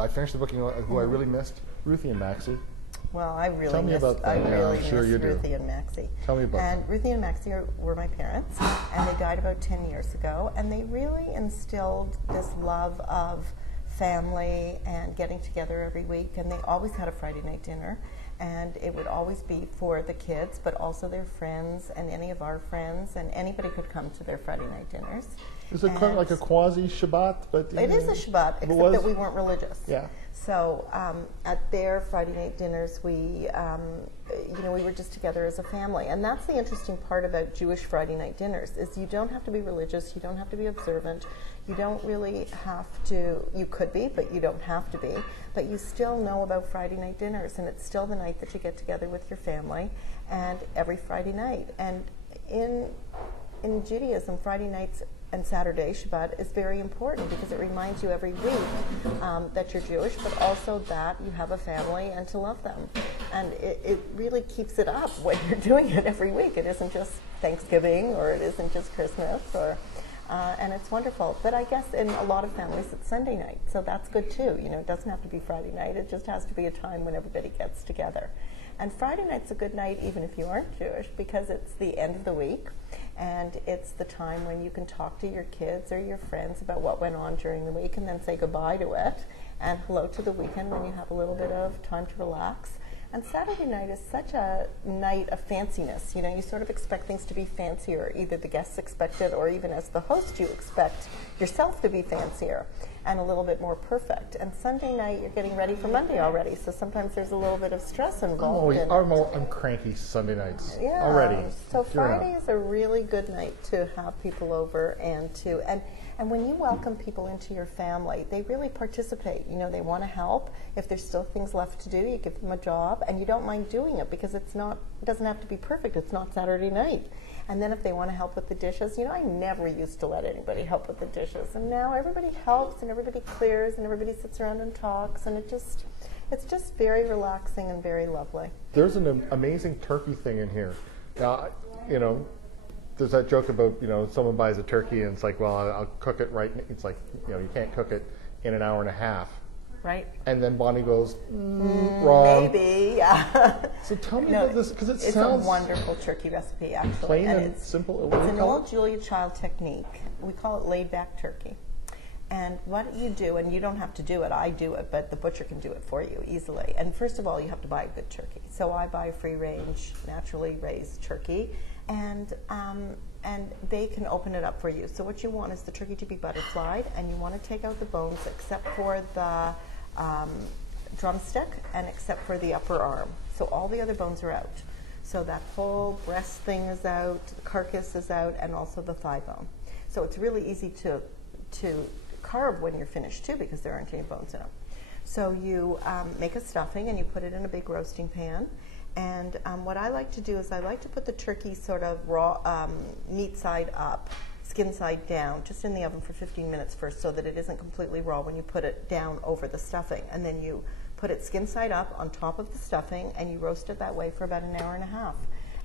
I finished the book, who I really missed, Ruthie and Maxie. Well, I really Tell me miss, about that. I really I'm sure miss you do. Ruthie and Maxie. Tell me about And that. Ruthie and Maxie were my parents, and they died about 10 years ago, and they really instilled this love of family and getting together every week, and they always had a Friday night dinner, and it would always be for the kids, but also their friends and any of our friends, and anybody could come to their Friday night dinners. Is it kind of like a quasi-Shabbat? But It is a Shabbat, except that we weren't religious. Yeah. So at their Friday night dinners, we were just together as a family. And that's the interesting part about Jewish Friday night dinners, is you don't have to be religious, you don't have to be observant, you don't really have to, you could be, but you don't have to be, but you still know about Friday night dinners, and it's still the night that you get together with your family, and every Friday night. And in Judaism, Friday nights and Saturday, Shabbat, is very important because it reminds you every week that you're Jewish, but also that you have a family and to love them. And it really keeps it up when you're doing it every week. It isn't just Thanksgiving, or it isn't just Christmas, and it's wonderful. But I guess in a lot of families it's Sunday night, so that's good too. It doesn't have to be Friday night. It just has to be a time when everybody gets together. And Friday night's a good night even if you aren't Jewish, because it's the end of the week, and it's the time when you can talk to your kids or your friends about what went on during the week, and then say goodbye to it and hello to the weekend when you have a little bit of time to relax. And Saturday night is such a night of fanciness. You sort of expect things to be fancier. Either the guests expect it, or even as the host, you expect yourself to be fancier and a little bit more perfect. And Sunday night, you're getting ready for Monday already, so sometimes there's a little bit of stress involved. I'm cranky Sunday nights already. So Friday is a really good night to have people over and when you welcome people into your family, they really participate. They want to help. If there's still things left to do, you give them a job, and you don't mind doing it because it doesn't have to be perfect. It's not Saturday night. And then if they want to help with the dishes, I never used to let anybody help with the dishes. And now everybody helps, and everybody clears, and everybody sits around and talks, and it's just very relaxing and very lovely. There's an amazing turkey thing in here. Now, there's that joke about, someone buys a turkey and it's like, well, I'll cook it right. It's like, you can't cook it in an hour and a half. Right. And then Bonnie goes, wrong. Maybe, yeah. So tell me about this, because it sounds... It's a wonderful turkey recipe, actually. Plain and simple. It's an old Julia Child technique. We call it laid-back turkey. And what you do, and you don't have to do it, I do it, but the butcher can do it for you easily. And first of all, you have to buy a good turkey. So I buy a free-range, naturally raised turkey, and they can open it up for you. So what you want is the turkey to be butterflied, and you want to take out the bones except for the drumstick and except for the upper arm. So all the other bones are out. So that whole breast thing is out, the carcass is out, and also the thigh bone. So it's really easy to carve when you're finished too, because there aren't any bones in it. So you make a stuffing and you put it in a big roasting pan. And what I like to do is I like to put the turkey sort of raw, meat side up, skin side down, just in the oven for 15 minutes first, so that it isn't completely raw when you put it down over the stuffing. And then you put it skin side up on top of the stuffing, and you roast it that way for about an hour and a half.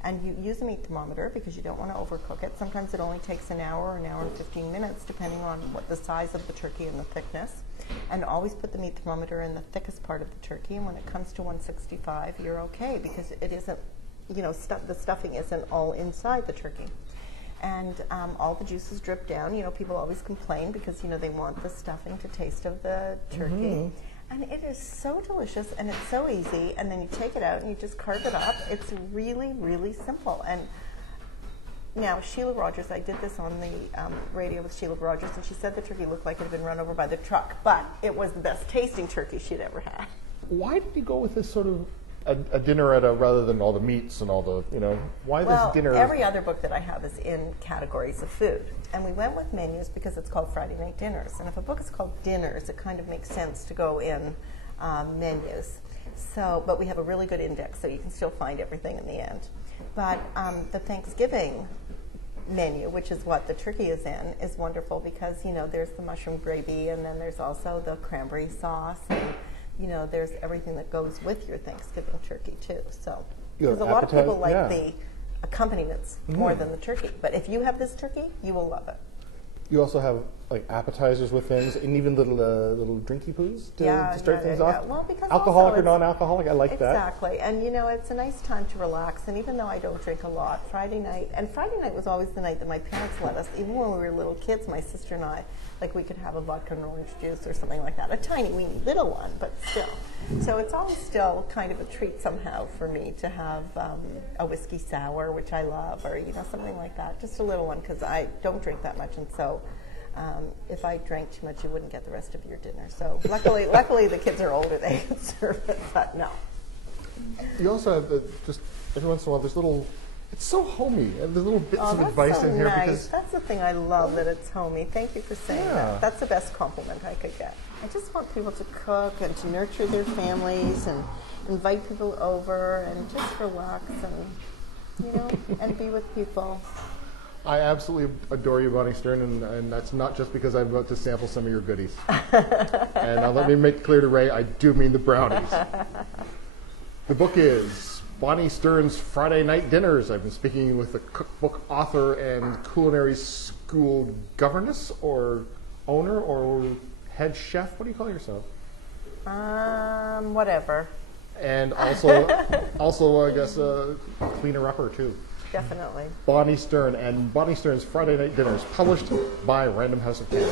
And you use a meat thermometer because you don't want to overcook it. Sometimes it only takes an hour or an hour and 15 minutes, depending on what the size of the turkey and the thickness. And always put the meat thermometer in the thickest part of the turkey. And when it comes to 165, you're okay, because it isn't, the stuffing isn't all inside the turkey. And all the juices drip down. People always complain because, they want the stuffing to taste of the turkey. Mm-hmm. And it is so delicious, and it's so easy. And then you take it out and you just carve it up. It's really, really simple. And now, Sheila Rogers, I did this on the radio with Sheila Rogers, and she said the turkey looked like it had been run over by the truck, but it was the best tasting turkey she'd ever had. Why did you go with this sort of a dinner rather than all the meats and all the, why this dinner? Every other book that I have is in categories of food. And we went with menus because it's called Friday Night Dinners. And if a book is called Dinners, it kind of makes sense to go in menus. But we have a really good index, so you can still find everything in the end. But the Thanksgiving menu, which is what the turkey is in, is wonderful because, there's the mushroom gravy, and then there's also the cranberry sauce, and there's everything that goes with your Thanksgiving turkey too. So, because a lot of people like the accompaniments more than the turkey. But if you have this turkey, you will love it. You also have like appetizers with things, and even little drinky poos to start things yeah. off. Well, because alcoholic also or non-alcoholic, I like that. Exactly, and you know, it's a nice time to relax. And even though I don't drink a lot, Friday night was always the night that my parents let us. Even when we were little kids, my sister and I, like we could have a vodka and orange juice or something like that, a tiny weeny little one, but still. So it's always still kind of a treat somehow for me to have a whiskey sour, which I love, or you know, something like that, just a little one, because I don't drink that much, and so. If I drank too much, you wouldn't get the rest of your dinner. So luckily the kids are older; they can serve it. But no. You also have just every once in a while. There's little. It's so homey, and there's little bits of advice so in here. Nice. Because that's the thing I love, that it's homey. Thank you for saying that. That's the best compliment I could get. I just want people to cook and to nurture their families and invite people over and just relax and and be with people. I absolutely adore you, Bonnie Stern, and that's not just because I'm about to sample some of your goodies. And let me make clear to Ray, I do mean the brownies. The book is Bonnie Stern's Friday Night Dinners. I've been speaking with the cookbook author and culinary school governess or owner or head chef. What do you call yourself? Whatever. And also I guess, cleaner upper, too. Definitely. Bonnie Stern and Bonnie Stern's Friday Night Dinners, published by Random House of Canada.